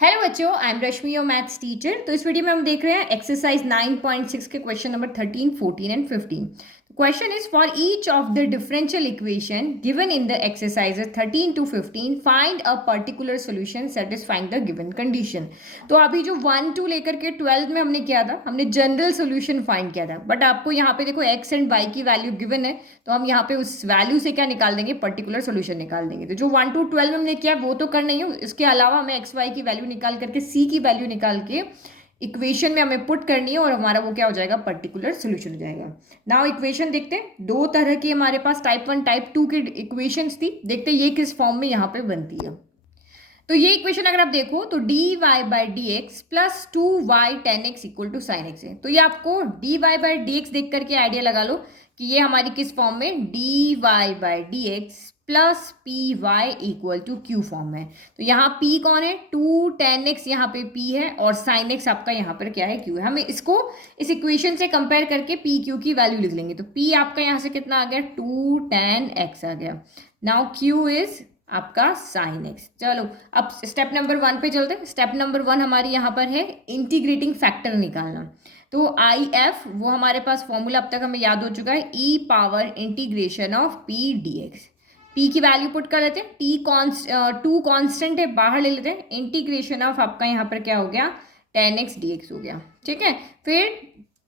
Hello बच्चों, I am Rashmi your maths teacher. तो इस वीडियो में हम देख रहे हैं एक्सरसाइज 9.6 के question number 13, 14 and 15। Question is for each of the differential equation given in the exercises 13 to 15 find a particular solution satisfying the given condition. तो अभी जो 1 to लेकर के 12 में हमने किया था, हमने जनरल सॉल्यूशन फाइंड किया था। बट आपको यहाँ पे देखो एक्स एंड वाई की वैल्यू गिवन है, तो हम यहाँ पे उस वैल्यू से क्या निकाल देंगे, पर्टिकुलर सोल्यूशन निकाल देंगे। तो जो 1 to 12 में हमने किया वो तो कर नहीं है, इसके अलावा हमें एक्स वाई की वैल्यू निकाल करके सी की वैल्यू निकाल के इक्वेशन में हमें पुट करनी है और हमारा वो क्या हो जाएगा, पर्टिकुलर सोल्यूशन हो जाएगा। नाउ इक्वेशन देखते हैं। दो तरह की हमारे पास टाइप 1 टाइप 2 की इक्वेशंस थी। देखते हैं ये किस फॉर्म में यहाँ पे बनती है। तो ये इक्वेशन अगर आप देखो तो d y by d x plus 2y tan x equal to sine x है। तो ये आपको d y by d x देख करके आइडिया लगा लो कि ये हमारी किस फॉर्म में, d y by d x plus P y equal to Q form है। तो यहाँ p कौन है, 2 tan x यहाँ पे p है और sin x आपका यहाँ पर क्या है, q है। हमें इसको इस इक्वेशन से कंपेयर करके p q की वैल्यू लिख लेंगे। तो p आपका यहाँ से कितना आ गया, 2 tan x आ गया। नाउ q इज आपका साइन एक्स। चलो अब स्टेप नंबर 1 पे चलते हैं। स्टेप नंबर 1 हमारी यहाँ पर है इंटीग्रेटिंग फैक्टर निकालना। तो आई एफ वो हमारे पास फॉर्मूला अब तक हमें याद हो चुका है, e power integration of P d x. P की वैल्यू पुट कर लेते हैं, टी टू कॉन्स्टेंट है, बाहर ले लेते हैं। इंटीग्रेशन ऑफ आपका यहाँ पर क्या हो गया, टेन एक्स डी एक्स हो गया। ठीक है, फिर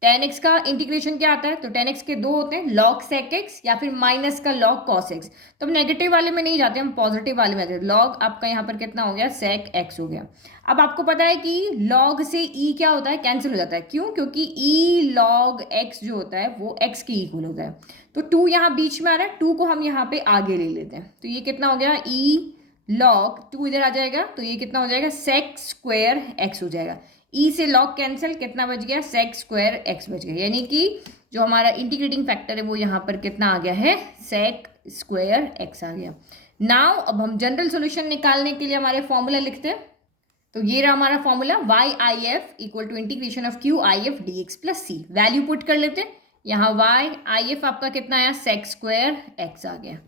टेन एक्स का इंटीग्रेशन क्या आता है, तो टेन एक्स के दो होते हैं, लॉग सेक एक्स या फिर माइनस का लॉग कॉस एक्स। तो हम नेगेटिव वाले में नहीं जाते, हम पॉजिटिव वाले में जाते हैं। लॉग आपका यहाँ पर कितना हो गया, सेक एक्स हो गया। अब आपको पता है कि लॉग से ई क्या होता है, कैंसिल हो जाता है। क्यों, क्योंकि ई लॉग एक्स जो होता है वो एक्स के इक्वल होता है। तो टू यहाँ बीच में आ रहा है, टू को हम यहाँ पे आगे ले लेते हैं। तो ये कितना हो गया, ई लॉग टू इधर आ जाएगा, तो ये कितना हो जाएगा, सेक स्क्वायर एक्स हो जाएगा। ई से लॉग कैंसिल, कितना बच गया, सेक स्क्वायर एक्स बच गया। यानी कि जो हमारा इंटीग्रेटिंग फैक्टर है वो यहाँ पर कितना आ गया है, सेक स्क्वायर एक्स आ गया। नाउ अब हम जनरल सॉल्यूशन निकालने के लिए हमारे फॉर्मूला लिखते हैं। तो ये रहा हमारा formula, y I F equal to integration of q I F d x plus c. Value put कर लेते हैं। यहाँ वाई आई एफ आपका कितना आया, सेक स्क्वायर एक्स आ गया।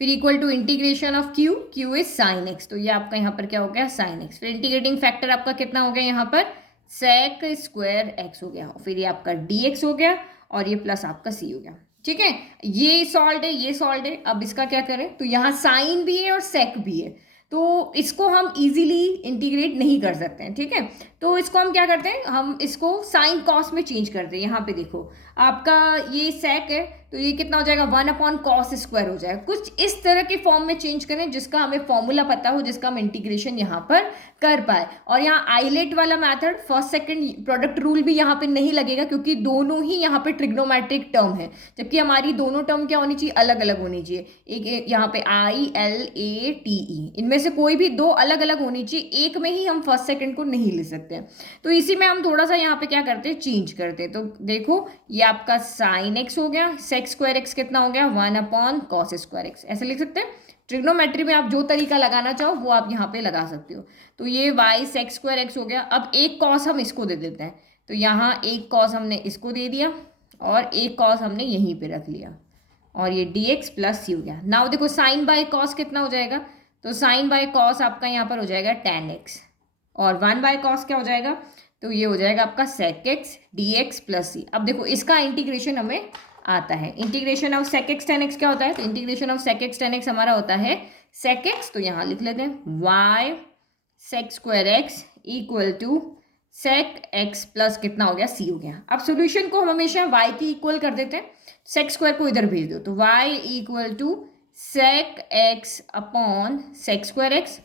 फिर equal to integration of q, q is sine x, तो ये आपका यहाँ पर क्या हो गया, साइन एक्स। फिर इंटीग्रेटिंग फैक्टर आपका कितना हो गया यहाँ पर, सेक स्क्वायर एक्स हो गया। फिर ये आपका डी एक्स हो गया और ये प्लस आपका सी हो गया। ठीक है, ये सॉल्व है, ये सॉल्व है। अब इसका क्या करें, तो यहाँ साइन भी है और सेक भी है, तो इसको हम इजीली इंटीग्रेट नहीं कर सकते हैं। ठीक है, तो इसको हम क्या करते हैं, हम इसको साइन कॉस में चेंज करते हैं। यहाँ पे देखो आपका ये सेक है, तो ये कितना हो जाएगा, 1/cos स्क्वायर हो जाएगा। कुछ इस तरह के फॉर्म में चेंज करें जिसका हमें फॉर्मूला पता हो, जिसका हम इंटीग्रेशन यहाँ पर कर पाए। और यहाँ आइलेट वाला method, first second product rule भी यहाँ पे नहीं लगेगा, क्योंकि दोनों ही यहाँ पे ट्रिग्नोमेट्रिक टर्म है, जबकि हमारी दोनों टर्म क्या होनी चाहिए, अलग अलग होनी चाहिए। एक यहाँ पे I L A T E, इनमें से कोई भी दो अलग अलग होनी चाहिए, एक में ही हम फर्स्ट सेकंड को नहीं ले सकते हैं। तो इसी में हम थोड़ा सा यहाँ पे क्या करते हैं, चेंज करते हैं। तो देखो ये आपका साइन एक्स हो गया, सेक स्क्वायर एक्स कितना हो गया, 1/cos स्क्वायर एक्स, ऐसे लिख सकते हैं। ट्रिग्नोमेट्री में आप जो तरीका लगाना चाहो वो आप यहाँ पे लगा सकते हो। तो ये वाई सेक स्क्वायर एक्स हो गया। अब एक कॉस हम इसको दे देते हैं, तो यहाँ एक कॉस हमने इसको दे दिया और एक कॉस हमने यहीं पे रख लिया, और ये डी एक्स प्लस सी हो गया। नाउ देखो साइन बाय कॉस कितना हो जाएगा, तो साइन बाय कॉस आपका यहाँ पर हो जाएगा टेन एक्स, और 1/cos क्या हो जाएगा, तो ये हो जाएगा आपका sec x d x plus c. अब देखो इसका इंटीग्रेशन हमें आता है। Integration of sec x tan x क्या होता है, तो integration of sec x tan x हमारा होता है सेक एक्स, तो यहाँ लिख लेते हैं y sec square x equal to sec x plus कितना हो गया, सी हो गया। अब सोल्यूशन को हम हमेशा वाई की इक्वल कर देते हैं, सेक स्क्वायर को इधर भेज दो, तो y equal to sec x upon sec square x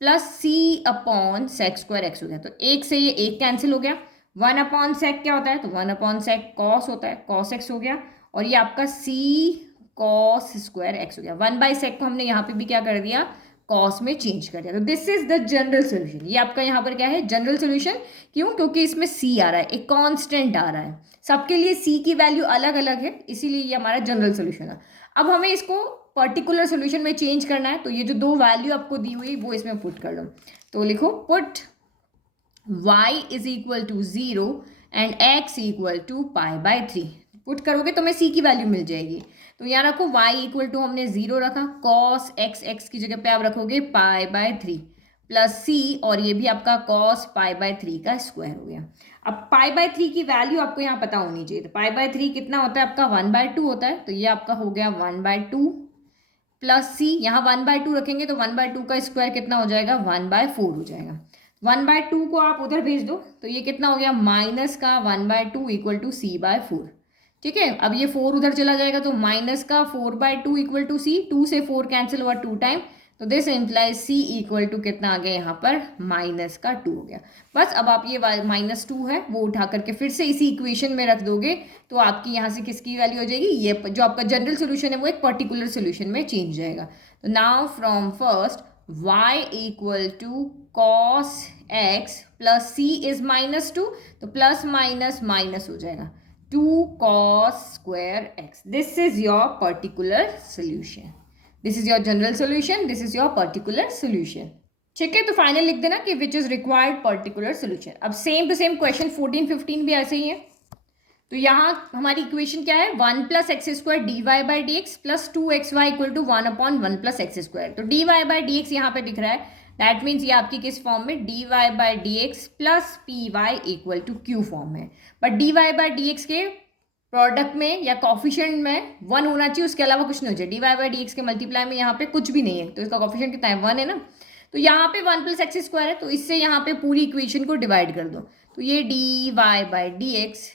plus c upon sec square x हो गया। तो एक से ये एक कैंसिल हो गया। 1/sec क्या होता है, तो 1/sec कॉस होता है, कॉस एक्स हो गया, और ये आपका सी कॉस स्क्वायर एक्स हो गया। 1/sec को हमने यहाँ पे भी क्या कर दिया, कॉस में चेंज कर दिया। तो this is the general solution. ये आपका यहाँ पर क्या है, जनरल सोल्यूशन। क्यों, क्योंकि इसमें सी आ रहा है, एक कांस्टेंट आ रहा है, सबके लिए सी की वैल्यू अलग अलग है, इसीलिए ये हमारा जनरल सोल्यूशन है। अब हमें इसको पर्टिकुलर सोल्यूशन में चेंज करना है, तो ये जो दो वैल्यू आपको दी हुई वो इसमें पुट कर लो। तो लिखो put y is equal to 0 and x equal to π/3। Put करोगे तो हमें c की वैल्यू मिल जाएगी। तो यहाँ रखो y इक्वल टू हमने 0 रखा, cos x, x की जगह पे आप रखोगे π/3, प्लस सी, और ये भी आपका कॉस पाई बाय 3 का स्क्वायर हो गया। अब पाई बाय 3 की वैल्यू आपको यहाँ पता होनी चाहिए। तो पाई बाय 3 कितना होता है आपका 1/2 होता है, तो ये आपका हो गया 1/2 प्लस सी, यहाँ 1/2 रखेंगे तो 1/2 का स्क्वायर कितना हो जाएगा 1/4 हो जाएगा। 1/2 को आप उधर भेज दो तो ये कितना हो गया माइनस का 1/2 इक्वल टू c/4। ठीक है, अब ये 4 उधर चला जाएगा तो माइनस का 4/2 इक्वल टू सी, 2 से 4 कैंसिल हुआ 2 टाइम, तो this implies c equal to कितना आ गया यहाँ पर माइनस का 2 हो गया। बस अब आप ये -2 है वो उठा करके फिर से इसी इक्वेशन में रख दोगे तो आपकी यहाँ से किसकी वैल्यू हो जाएगी, ये जो आपका जनरल सोल्यूशन है वो एक पर्टिकुलर सोल्यूशन में चेंज जाएगा। तो now from first y equal to cos x प्लस c इज -2, तो प्लस माइनस माइनस हो जाएगा 2 cos square x. This is your particular solution. This is your general solution. This is your particular solution. ठीक है, तो final लिख देना कि which is required particular solution. अब सेम टू सेम क्वेश्चन 14 15 भी ऐसे ही है। तो यहाँ हमारी इक्वेशन क्या है 1 plus x square d y by d x plus 2xy equal to 1/1 plus x square. तो d y by d x यहाँ पे दिख रहा है, दैट मीन्स ये आपकी किस फॉर्म में d y by d x plus P y equal to Q form में। But d y by d x के प्रोडक्ट में या कॉफिशिएंट में 1 होना चाहिए, उसके अलावा कुछ नहीं हो चाहिए। D y by d x के मल्टीप्लाई में यहाँ पे कुछ भी नहीं है, तो इसका कॉफिशिएंट कितना है 1 है ना। तो यहाँ पे 1 प्लस एक्स स्क्वायर है, तो इससे यहाँ पे पूरी इक्वेशन को डिवाइड कर दो। तो ये d y by d x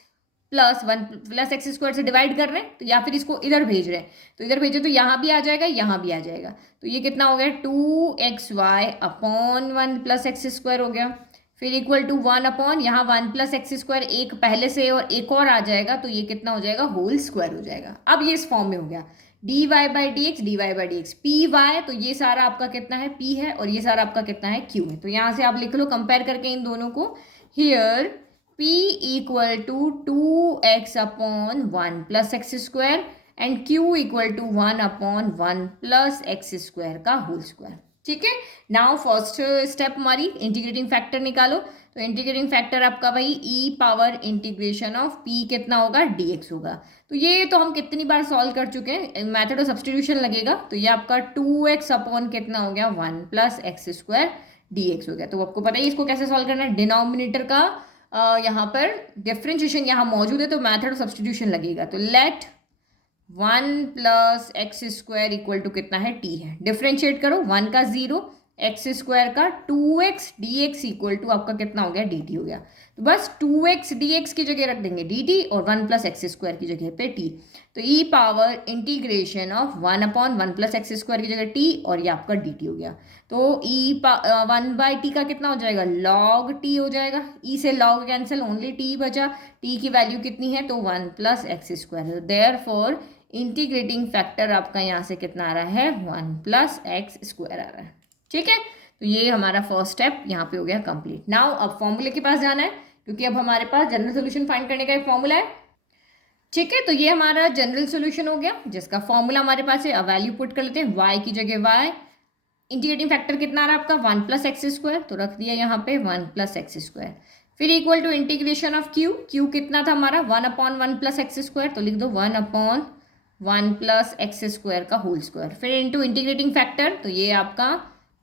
plus 1 plus x square से डिवाइड कर रहे हैं, तो या फिर इसको इधर भेज रहे हैं तो इधर भेजो तो यहाँ भी आ जाएगा यहाँ भी आ जाएगा। तो ये कितना हो गया 2xy upon 1 plus x square हो गया, फिर इक्वल टू 1 अपॉन यहाँ 1 प्लस एक्स स्क्वायर एक पहले से और एक और आ जाएगा, तो ये कितना हो जाएगा होल स्क्वायर हो जाएगा। अब ये इस फॉर्म में हो गया d y by d x p y, तो ये सारा आपका कितना है p है और ये सारा आपका कितना है q है। तो यहाँ से आप लिख लो कंपेयर करके इन दोनों को, here p equal to 2x upon 1 plus x square and q equal to 1 upon 1 plus x square का होल स्क्वायर। ठीक है, नाउ फर्स्ट स्टेप हमारी इंटीग्रेटिंग फैक्टर निकालो। तो इंटीग्रेटिंग फैक्टर आपका भाई e power integration of p कितना होगा dx होगा। तो ये तो हम कितनी बार सॉल्व कर चुके हैं, मेथड ऑफ सब्सटीट्यूशन लगेगा। तो ये आपका 2x अपॉन कितना हो गया 1 प्लस एक्स स्क्वायर dx हो गया। तो आपको पता है इसको कैसे सॉल्व करना है, डिनोमिनेटर का यहाँ पर डिफ्रेंशिएशन यहाँ मौजूद है तो मेथड ऑफ सब्सटीट्यूशन लगेगा। तो let 1 plus x square equal to कितना है t है, डिफ्रेंशिएट करो 1 का 0 एक्स स्क्वायर का 2x dx इक्वल टू आपका कितना हो गया dt हो गया। तो बस 2x dx की जगह रख देंगे dt और 1 प्लस एक्स स्क्वायर की जगह पे t। तो e power integration of 1 upon 1 plus x square की जगह t और ये आपका dt हो गया। तो 1 बाई टी का कितना हो जाएगा लॉग t हो जाएगा, e से लॉग कैंसिल ओनली t बचा, t की वैल्यू कितनी है तो 1 plus x square. Therefore integrating factor आपका यहाँ से कितना आ रहा है 1 प्लस एक्स स्क्वायर आ रहा है। ठीक है, तो ये हमारा फर्स्ट स्टेप यहाँ पे हो गया कंप्लीट। नाउ अब फॉर्मूले के पास जाना है क्योंकि अब हमारे पास जनरल सोल्यूशन फाइंड करने का एक फॉर्मूला है। ठीक है, तो ये हमारा जनरल सोल्यूशन हो गया जिसका फॉर्मूला हमारे पास है। अब वैल्यू पुट कर लेते हैं, y की जगह y, इंटीग्रेटिंग फैक्टर कितना आ रहा है आपका 1 प्लस एक्स स्क्वायर, तो रख दिया यहाँ पे 1 प्लस एक्स स्क्वायर, फिर equal to integration of q कितना था हमारा 1 अपॉन 1 प्लस एक्स स्क्वायर, तो लिख दो 1 अपॉन 1 प्लस एक्स स्क्वायर का होल स्क्वायर, फिर इंटू इंटीग्रेटिंग फैक्टर तो ये आपका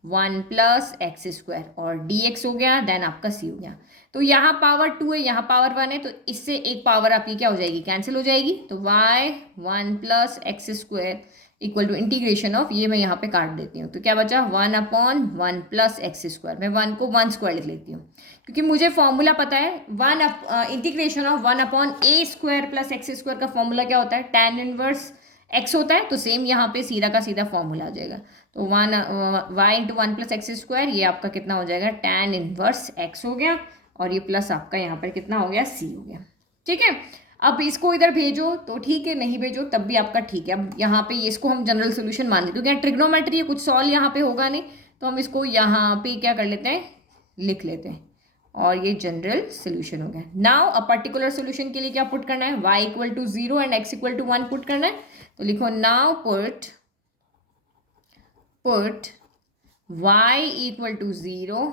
1 प्लस एक्स स्क्वायर और dx हो गया, देन आपका c हो गया। तो यहाँ पावर 2 है यहाँ पावर 1 है, तो इससे एक पावर आपकी क्या हो जाएगी कैंसिल हो जाएगी। तो y 1 plus x square equal to integration of, ये मैं यहाँ पे काट देती हूँ तो क्या बचा 1 अपॉन 1 प्लस एक्स स्क्वायर, मैं 1 को 1 स्क्वायर लिख लेती हूँ क्योंकि मुझे फॉर्मूला पता है 1 integration of 1 upon A square plus x square का फॉर्मूला क्या होता है tan इनवर्स x होता है। तो सेम यहाँ पे सीधा का सीधा फॉर्मूला आ जाएगा। तो 1 y into 1 plus x square, ये आपका कितना हो जाएगा tan इनवर्स x हो गया और ये प्लस आपका यहाँ पर कितना हो गया c हो गया। ठीक है, अब इसको इधर भेजो तो ठीक है, नहीं भेजो तब भी आपका ठीक है। अब यहाँ पे इसको हम जनरल सोल्यूशन मान लेते क्योंकि यहाँ ट्रिग्नोमेट्री है, कुछ सॉल्व यहाँ पे होगा नहीं, तो हम इसको यहाँ पे क्या कर लेते हैं लिख लेते हैं और ये जनरल सोल्यूशन हो गया। नाउ अ पर्टिकुलर सोल्यूशन के लिए क्या पुट करना है y equal to 0 and x equal to 1 put करना है। तो लिखो now put y equal to 0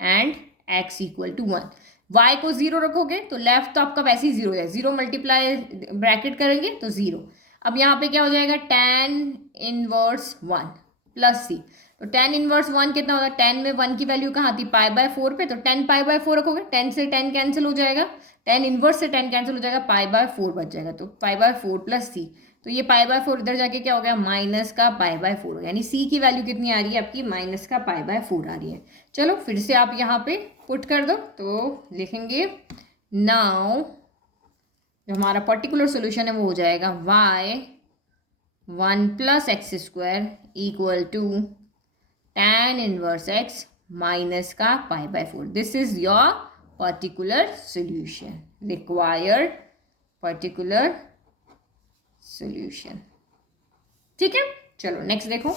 and x equal to 1। y को 0 रखोगे तो लेफ्ट तो आपका वैसे ही 0 है, 0 मल्टीप्लाई ब्रैकेट करेंगे तो 0। अब यहाँ पे क्या हो जाएगा tan इनवर्स 1 प्लस c, तो tan इनवर्स 1 कितना होता है, 10 में 1 की वैल्यू कहाँ आती, π/4 पे, तो 10 π/4 रखोगे, 10 से 10 कैंसिल हो जाएगा, 10 इनवर्स से 10 कैंसिल हो जाएगा, π/4 बच जाएगा, तो π/4 प्लस c, तो ये π/4 इधर जाके क्या हो गया, माइनस का π/4 हो गया, यानी c की वैल्यू कितनी आ रही है आपकी, माइनस का π/4 आ रही है। चलो फिर से आप यहाँ पे पुट कर दो, तो लिखेंगे नाउ जो हमारा पर्टिकुलर सोल्यूशन है वो हो जाएगा y 1 plus x square equal to tan inverse x minus का π/4। This is your particular solution, required particular solution. ठीक है, चलो नेक्स्ट देखो।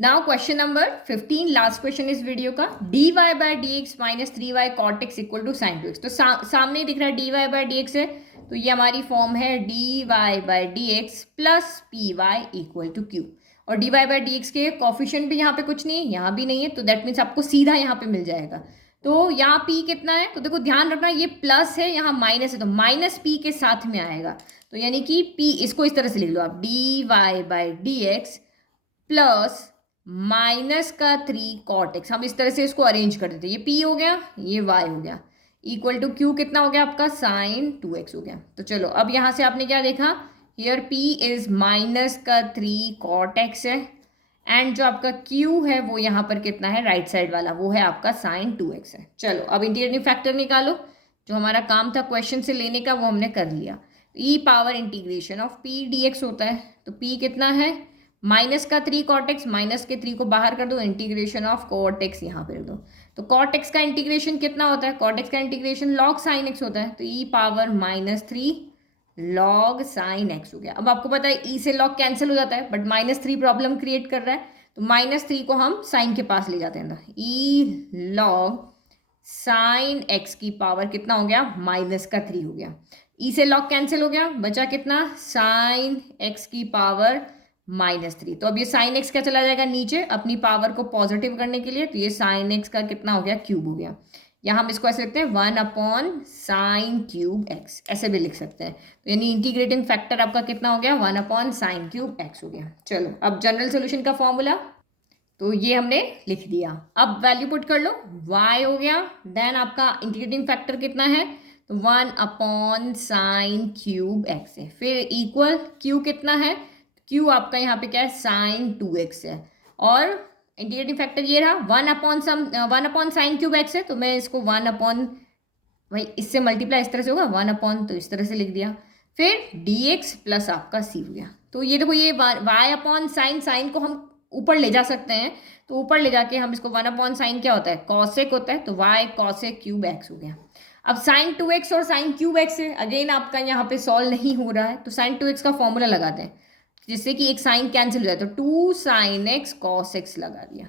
Now question number 15, last question इस वीडियो का, dy/dx minus 3y cot x equal to sine 2x। तो सामने दिख रहा है dy/dx है, तो ये हमारी फॉर्म है dy/dx plus py equal to q, और dy/dx के कॉफिशिएंट भी यहाँ पे कुछ नहीं है, यहाँ भी नहीं है, तो दैट मीन्स आपको सीधा यहाँ पे मिल जाएगा। तो यहाँ p कितना है, तो देखो ध्यान रखना ये प्लस है, यहाँ माइनस है, तो माइनस p के साथ में आएगा, तो यानी कि p, इसको इस तरह से लिख लो आप, dy/dx प्लस माइनस का 3 cot x, हम इस तरह से इसको अरेंज कर देते हैं, ये p हो गया, ये y हो गया, इक्वल टू q कितना हो गया आपका, साइन 2x हो गया। तो चलो अब यहाँ से आपने क्या देखा, हियर p इज माइनस का 3 cot x है, एंड जो आपका q है वो यहाँ पर कितना है, राइट साइड वाला, वो है आपका साइन 2x है। चलो अब इंटीग्रेटिंग फैक्टर निकालो, जो हमारा काम था क्वेश्चन से लेने का वो हमने कर लिया। e power integration of p dx होता है, तो p कितना है, माइनस का 3 cot x, माइनस के 3 को बाहर कर दो, इंटीग्रेशन ऑफ cot x यहाँ पे रख दो, तो cot x का इंटीग्रेशन कितना होता है, cot x का इंटीग्रेशन log sin x होता है, तो e power -3 log sin x हो गया। अब आपको पता है e से log कैंसिल हो जाता है, बट -3 प्रॉब्लम क्रिएट कर रहा है, तो -3 को हम साइन के पास ले जाते हैं, तो e log sin x की पावर कितना हो गया, -3 हो गया, e से log कैंसिल हो गया, बचा कितना, sin x की पावर -3, तो अब ये साइन एक्स क्या चला जाएगा नीचे अपनी पावर को पॉजिटिव करने के लिए, तो ये साइन एक्स का कितना हो गया, क्यूब हो गया, या हम इसको ऐसे लिखते हैं 1/sin³ x, ऐसे भी लिख सकते हैं, तो यानी इंटीग्रेटिंग फैक्टर आपका कितना हो गया, 1/sin³ x हो गया। चलो अब जनरल सोल्यूशन का फॉर्मूला, तो ये हमने लिख दिया, अब वैल्यू पुट कर लो, y हो गया, देन आपका इंटीग्रेटिंग फैक्टर कितना है, तो 1/sin³ x है, फिर इक्वल q कितना है, q आपका यहाँ पे क्या है, साइन 2x है, और इंटीग्रेटिंग फैक्टर ये रहा 1/sin³ x है, तो मैं इसको 1/ भाई इससे मल्टीप्लाई इस तरह से होगा 1/, तो इस तरह से लिख दिया, फिर dx प्लस आपका c हो गया। तो ये देखो ये y/sin, साइन को हम ऊपर ले जा सकते हैं, तो ऊपर ले जाके हम इसको 1/sin क्या होता है, cosec होता है, तो y cosec³ x हो गया। अब sin 2x और sin³ x है, अगेन आपका यहाँ पे सॉल्व नहीं हो रहा है, तो sin 2x का फॉर्मूला लगाते हैं, जिससे कि एक साइन कैंसिल हो जाए, तो 2 sin x cos x लगा दिया,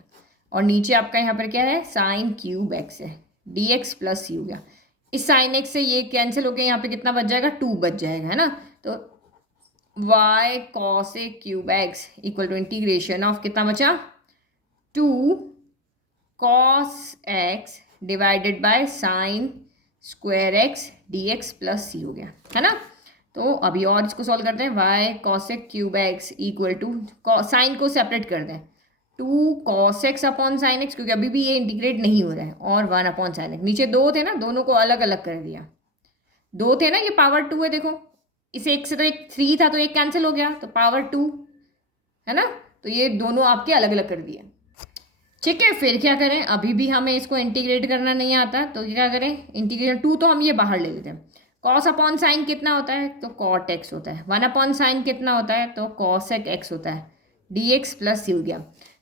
और नीचे आपका यहाँ पर क्या है, sin³ x है, dx प्लस c हो गया, इस sin x से ये कैंसिल होकर यहाँ पे कितना बच जाएगा, 2 बच जाएगा, है ना, तो y cosec³ x equal to integration of कितना बचा, 2 cos x divided by sin² x dx plus c हो गया, है ना। तो अभी और इसको सॉल्व करते हैं, y cosec³ x equal to, sine को सेपरेट कर दें, 2 cos x upon sine x, क्योंकि अभी भी ये इंटीग्रेट नहीं हो रहा है, और 1/sin x, नीचे 2 थे ना, दोनों को अलग अलग कर दिया, 2 थे ना, ये पावर 2 है, देखो इस एक से तो एक 3 था, तो एक कैंसिल हो गया, तो पावर 2 है ना, तो ये दोनों आपके अलग अलग कर दिए। ठीक है, फिर क्या करें, अभी भी हमें इसको इंटीग्रेट करना नहीं आता, तो क्या करें, इंटीग्रेट 2 तो हम ये बाहर ले लेते हैं, cos अपॉन साइन कितना होता है, तो cot x होता है, 1/sin कितना होता है, तो cosec x होता है, dx प्लस c हो गया।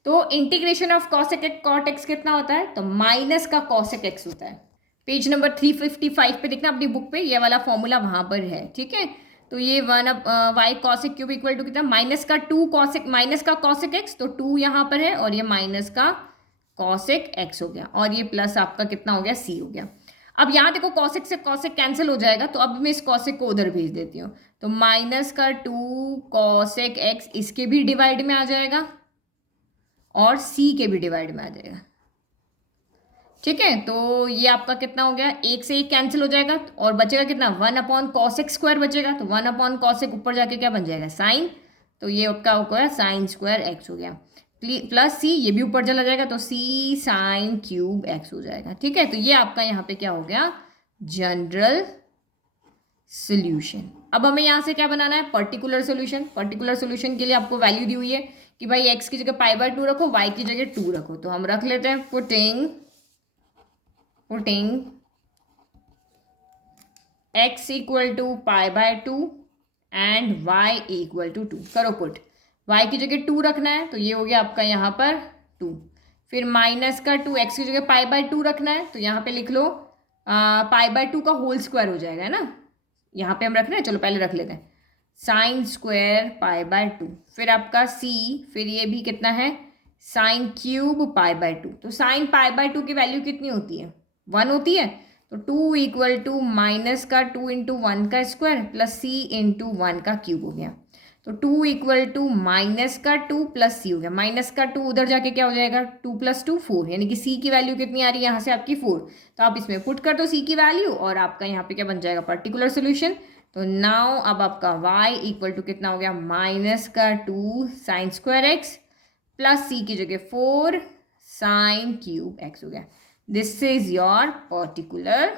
तो integration of cosec cot x कितना होता है, तो माइनस का cosec x होता है। पेज नंबर 355 पे देखना अपनी बुक पे, ये वाला फॉर्मूला वहाँ पर है, ठीक है। तो ये y cosec³ इक्वल टू कितना, माइनस का 2 cosec, माइनस का cosec x, तो 2 यहाँ पर है, और ये माइनस का cosec x हो गया, और ये प्लस आपका कितना हो गया, c हो गया। अब यहाँ देखो cosec से cosec कैंसिल हो जाएगा, तो अब मैं इस cosec को उधर भेज देती हूँ, तो माइनस का 2 cosec x इसके भी डिवाइड में आ जाएगा, और c के भी डिवाइड में आ जाएगा, ठीक है। तो ये आपका कितना हो गया, एक से एक कैंसिल हो जाएगा, और बचेगा कितना, 1/cosec² बचेगा, तो 1/cosec ऊपर जाके क्या बन जाएगा, साइन, तो ये आपका हो गया sin² x हो गया, प्लस सी, ये भी ऊपर चला जाएगा तो सी साइन क्यूब एक्स हो जाएगा। ठीक है, तो ये आपका यहाँ पे क्या हो गया, जनरल सोल्यूशन। अब हमें यहाँ से क्या बनाना है, पर्टिकुलर सोल्यूशन। पर्टिकुलर सोल्यूशन के लिए आपको वैल्यू दी हुई है कि भाई एक्स की जगह π/2 रखो, वाई की जगह 2 रखो, तो हम रख लेते हैं putting x equal to π/2 and y equal to 2। करो पुट, y की जगह 2 रखना है तो ये हो गया आपका यहाँ पर 2, फिर माइनस का 2, x की जगह π/2 रखना है तो यहाँ पे लिख लो π/2 का होल स्क्वायर हो जाएगा, है ना, यहाँ पे हम रख रहे हैं, चलो पहले रख लेते हैं साइन स्क्वायर π/2, फिर आपका c, फिर ये भी कितना है साइन क्यूब π/2। तो साइन π/2 की वैल्यू कितनी होती है, 1 होती है, तो 2 इक्वल टू माइनस का 2 इंटू 1 का स्क्वायर प्लस c इंटू 1 का क्यूब हो गया। तो 2 इक्वल टू माइनस का 2 प्लस c हो गया, माइनस का 2 उधर जाके क्या हो जाएगा, 2 + 2 4, यानी कि c की वैल्यू कितनी आ रही है यहाँ से आपकी 4। तो आप इसमें पुट कर दो c की वैल्यू और आपका यहाँ पे क्या बन जाएगा, पर्टिकुलर सोल्यूशन। तो नाउ अब आपका y इक्वल टू कितना हो गया, माइनस का 2 sine square x plus c की जगह 4 साइन क्यूब एक्स हो गया। This is your particular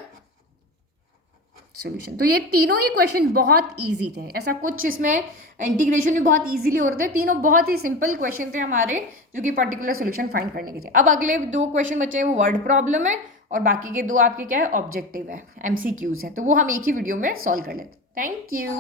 solution. तो ये तीनों ही क्वेश्चन बहुत इजी थे, ऐसा कुछ इसमें इंटीग्रेशन भी बहुत इजीली हो रहे थे, तीनों बहुत ही सिंपल क्वेश्चन थे हमारे जो कि पर्टिकुलर सोल्यूशन फाइंड करने के थे। अब अगले 2 क्वेश्चन बचे हैं वो वर्ड प्रॉब्लम है और बाकी के 2 आपके क्या है, ऑब्जेक्टिव है, MCQs हैं, तो वो हम एक ही वीडियो में सॉल्व कर लेते हैं। Thank you.